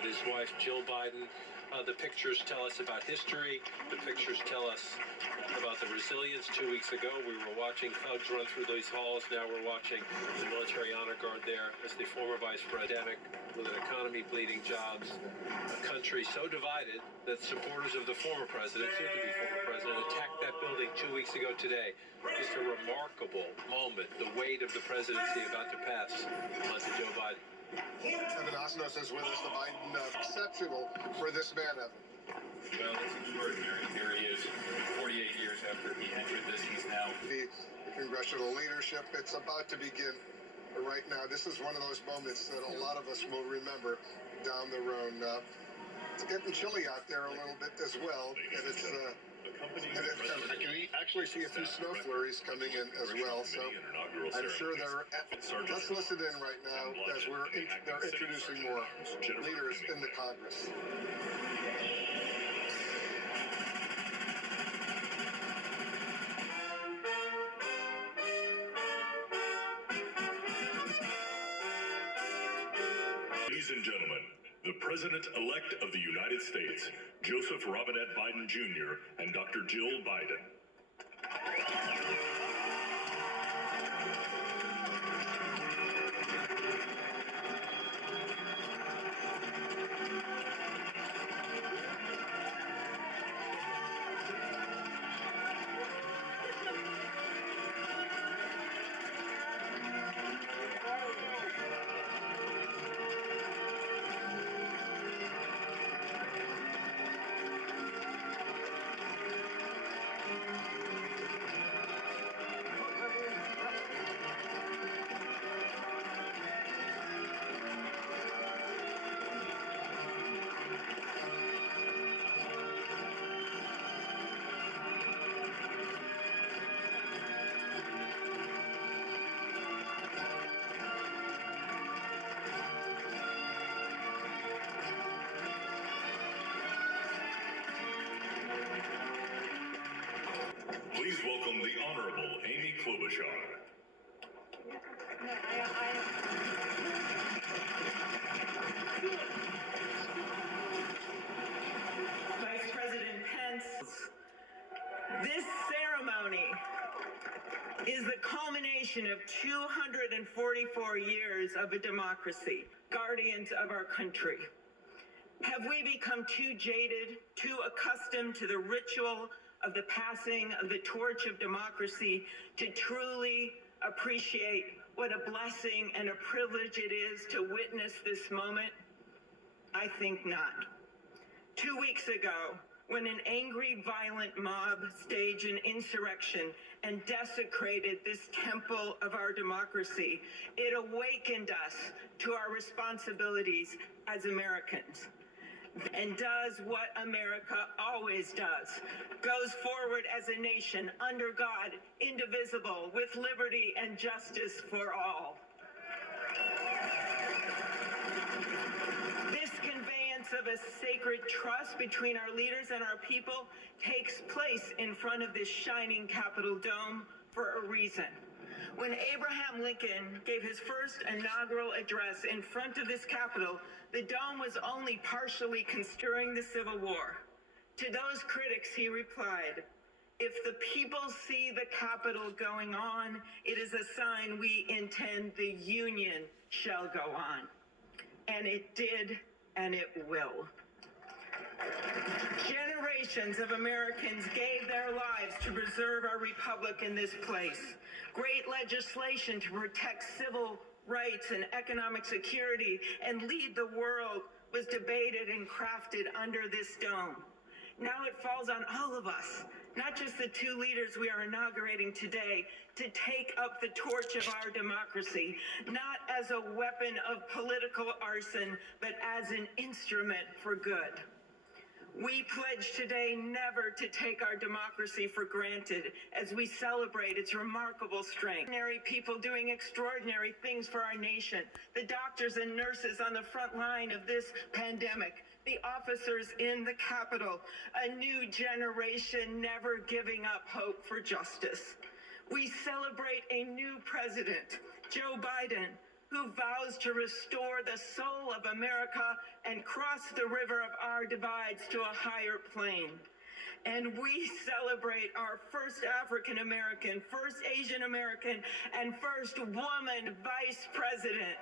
with his wife, Jill Biden. The pictures tell us about history. The pictures tell us about the resilience. 2 weeks ago, we were watching thugs run through these halls. Now we're watching the military honor guard there as the former vice president, with an economy bleeding jobs, a country so divided that supporters of the former president, soon to be former president, attacked that building 2 weeks ago today. Just a remarkable moment, the weight of the presidency about to pass onto Joe Biden. Evan Osnos is with us, the Biden exceptional for this man, Evan. Well, it's extraordinary. Here he is, 48 years after he entered this. He's now... The congressional leadership, it's about to begin right now. This is one of those moments that a lot of us will remember down the road. It's getting chilly out there a little bit as well, and it's... I can actually see a few snow flurries coming in as well, so I'm sure they're... Let's listen in right now as they're introducing more leaders in the Congress. Ladies and gentlemen, the President-elect of the United States, Joseph Robinette Biden Jr. and Dr. Jill Biden. Please welcome the Honorable Amy Klobuchar. Vice President Pence, this ceremony is the culmination of 244 years of a democracy, guardians of our country. Have we become too jaded, too accustomed to the ritual of the passing of the torch of democracy to truly appreciate what a blessing and a privilege it is to witness this moment? I think not. 2 weeks ago, when an angry, violent mob staged an insurrection and desecrated this temple of our democracy, it awakened us to our responsibilities as Americans, and does what America always does, goes forward as a nation under God, indivisible, with liberty and justice for all. This conveyance of a sacred trust between our leaders and our people takes place in front of this shining Capitol dome for a reason. When Abraham Lincoln gave his first inaugural address in front of this Capitol, the dome was only partially during the Civil War. To those critics, he replied, "If the people see the Capitol going on, it is a sign we intend the Union shall go on." And it did, and it will. Generations of Americans gave their lives to preserve our republic in this place. Great legislation to protect civil rights and economic security and lead the world was debated and crafted under this dome. Now it falls on all of us, not just the two leaders we are inaugurating today, to take up the torch of our democracy, not as a weapon of political arson, but as an instrument for good. We pledge today never to take our democracy for granted as we celebrate its remarkable strength. Ordinary people doing extraordinary things for our nation, the doctors and nurses on the front line of this pandemic, the officers in the Capitol, a new generation never giving up hope for justice. We celebrate a new president, Joe Biden, who vows to restore the soul of America and cross the river of our divides to a higher plane. And we celebrate our first African American, first Asian American, and first woman vice president.